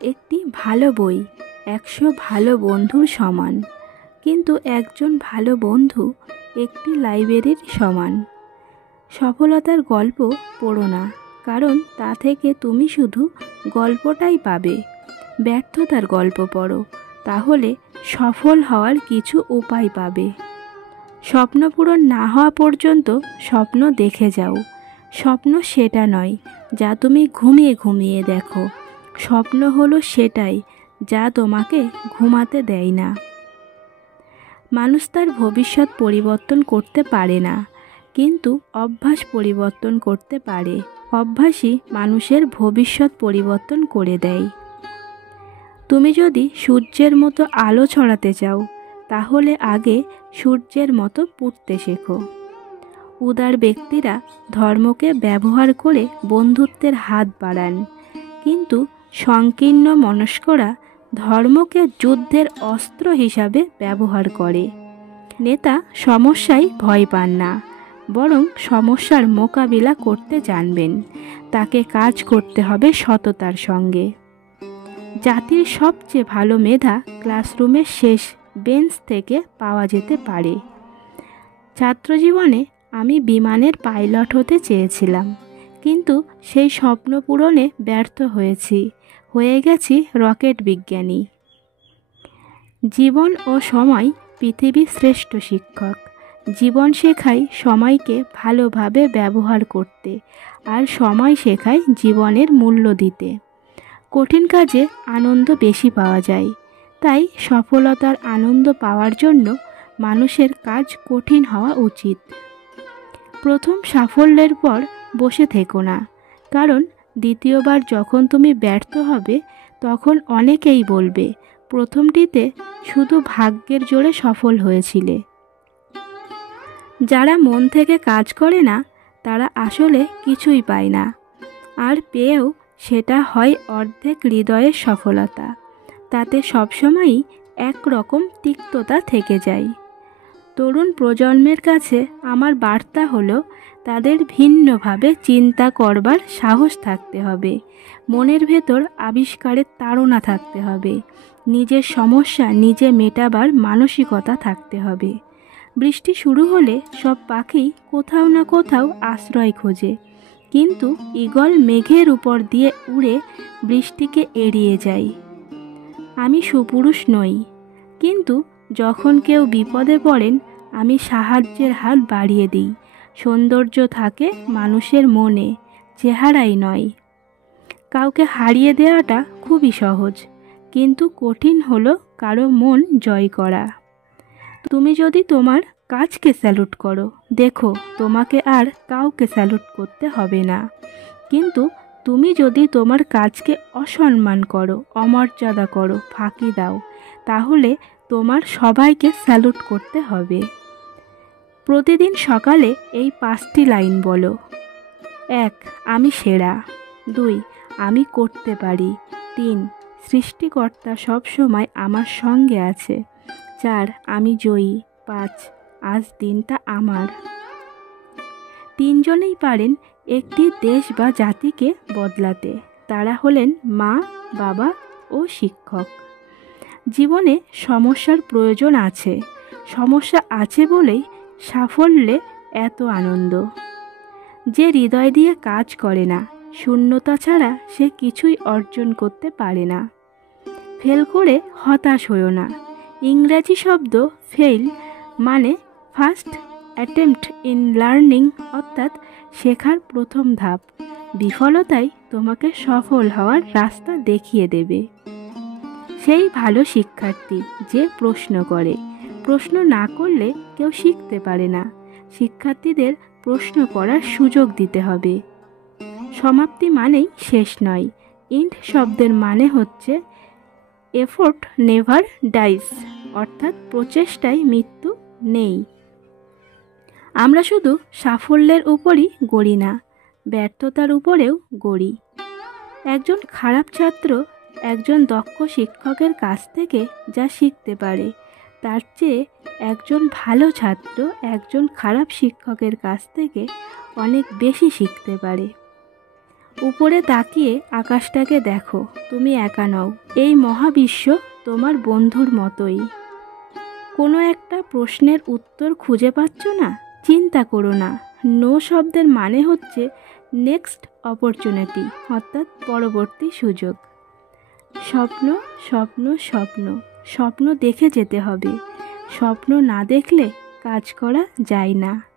একটি ভালো বই 100 ভালো বন্ধুর সমান, কিন্তু একজন ভালো বন্ধু একটি লাইব্রেরির সমান। সফলতার গল্প পড়ো না, কারণ তা থেকে তুমি শুধু গল্পটাই পাবে। ব্যর্থতার গল্প পড়ো, তাহলে সফল হওয়ার কিছু উপায় পাবে। স্বপ্ন পূরণ না হওয়া পর্যন্ত স্বপ্ন দেখে যাও। স্বপ্ন সেটা নয় যা তুমি ঘুমিয়ে ঘুমিয়ে দেখো, স্বপ্ন হলো সেটাই যা তোমাকে ঘুমাতে দেয় না। মানুষ তার ভবিষ্যৎ পরিবর্তন করতে পারে না, কিন্তু অভ্যাস পরিবর্তন করতে পারে। অভ্যাসই মানুষের ভবিষ্যৎ পরিবর্তন করে দেয়। তুমি যদি সূর্যের মতো আলো ছড়াতে চাও, তাহলে আগে সূর্যের মতো পড়তে শেখো। উদার ব্যক্তিরা ধর্মকে ব্যবহার করে বন্ধুত্বের হাত বাড়ান, কিন্তু সংকীর্ণ মনস্করা ধর্মকে যুদ্ধের অস্ত্র হিসাবে ব্যবহার করে। নেতা সমস্যায় ভয় পান না, বরং সমস্যার মোকাবিলা করতে জানবেন। তাকে কাজ করতে হবে সততার সঙ্গে। জাতির সবচেয়ে ভালো মেধা ক্লাসরুমের শেষ বেঞ্চ থেকে পাওয়া যেতে পারে। ছাত্রজীবনে আমি বিমানের পাইলট হতে চেয়েছিলাম, কিন্তু সেই স্বপ্ন পূরণে ব্যর্থ হয়ে গেছি রকেট বিজ্ঞানী। জীবন ও সময় পৃথিবীর শ্রেষ্ঠ শিক্ষক। জীবন শেখায় সময়কে ভালোভাবে ব্যবহার করতে, আর সময় শেখায় জীবনের মূল্য দিতে। কঠিন কাজে আনন্দ বেশি পাওয়া যায়, তাই সফলতার আনন্দ পাওয়ার জন্য মানুষের কাজ কঠিন হওয়া উচিত। প্রথম সাফল্যের পর বসে থেকো না, কারণ দ্বিতীয়বার যখন তুমি ব্যর্থ হবে, তখন অনেকেই বলবে প্রথমটিতে শুধু ভাগ্যের জোরে সফল হয়েছিলে। যারা মন থেকে কাজ করে না, তারা আসলে কিছুই পায় না, আর পেয়েও সেটা হয় অর্ধেক হৃদয়ের সফলতা। তাতে সবসময়ই একরকম তিক্ততা থেকে যায়। তরুণ প্রজন্মের কাছে আমার বার্তা হলো, তাদের ভিন্নভাবে চিন্তা করবার সাহস থাকতে হবে। মনের ভেতর আবিষ্কারের তাড়না থাকতে হবে। নিজের সমস্যা নিজে মেটাবার মানসিকতা থাকতে হবে। বৃষ্টি শুরু হলে সব পাখি কোথাও না কোথাও আশ্রয় খোঁজে, কিন্তু ঈগল মেঘের উপর দিয়ে উড়ে বৃষ্টিকে এড়িয়ে যায়। আমি সুপুরুষ নই, কিন্তু যখন কেউ বিপদে পড়েন, আমি সাহায্যের হাত বাড়িয়ে দিই। সৌন্দর্য থাকে মানুষের মনে, চেহারাই নয়। কাউকে হারিয়ে দেওয়াটা খুবই সহজ, কিন্তু কঠিন হলো কারো মন জয় করা। তুমি যদি তোমার কাজকে স্যালুট করো, দেখো তোমাকে আর কাউকে স্যালুট করতে হবে না। কিন্তু তুমি যদি তোমার কাজকে অসম্মান করো, অমর্যাদা করো, ফাঁকি দাও, তাহলে তোমার সবাইকে স্যালুট করতে হবে। প্রতিদিন সকালে এই 5টি লাইন বলো। 1. আমি সেরা। 2. আমি করতে পারি। 3. সৃষ্টিকর্তা সবসময় আমার সঙ্গে আছে। 4. আমি জয়ী। 5. আজ দিনটা আমার। 3 জনেই পারেন একটি দেশ বা জাতিকে বদলাতে। তারা হলেন মা, বাবা ও শিক্ষক। জীবনে সমস্যার প্রয়োজন আছে। সমস্যা আছে বলেই সাফল্যে এত আনন্দ। যে হৃদয় দিয়ে কাজ করে না, শূন্যতা ছাড়া সে কিছুই অর্জন করতে পারে না। ফেল করে হতাশ হয়ো না। ইংরাজি শব্দ ফেইল মানে ফার্স্ট অ্যাটেম্পট ইন লার্নিং, অর্থাৎ শেখার প্রথম ধাপ। বিফলতাই তোমাকে সফল হওয়ার রাস্তা দেখিয়ে দেবে। সেই ভালো শিক্ষার্থী যে প্রশ্ন করে। প্রশ্ন না করলে কেউ শিখতে পারে না। শিক্ষার্থীদের প্রশ্ন করার সুযোগ দিতে হবে। সমাপ্তি মানেই শেষ নয়। ইন্ড শব্দের মানে হচ্ছে এফোর্ট নেভার ডাইস, অর্থাৎ প্রচেষ্টায় মৃত্যু নেই। আমরা শুধু সাফল্যের উপরই গড়ি না, ব্যর্থতার উপরেও গড়ি। একজন খারাপ ছাত্র একজন দক্ষ শিক্ষকের কাছ থেকে যা শিখতে পারে, তার চেয়ে একজন ভালো ছাত্র একজন খারাপ শিক্ষকের কাছ থেকে অনেক বেশি শিখতে পারে। উপরে তাকিয়ে আকাশটাকে দেখো, তুমি একা নও, এই মহাবিশ্ব তোমার বন্ধুর মতোই। কোনো একটা প্রশ্নের উত্তর খুঁজে পাচ্ছ না? চিন্তা করো না। নো শব্দের মানে হচ্ছে নেক্সট অপরচুনিটি, অর্থাৎ পরবর্তী সুযোগ। স্বপ্ন স্বপ্ন স্বপ্ন স্বপ্ন দেখে যেতে হবে। স্বপ্ন না দেখলে কাজ করা যায় না।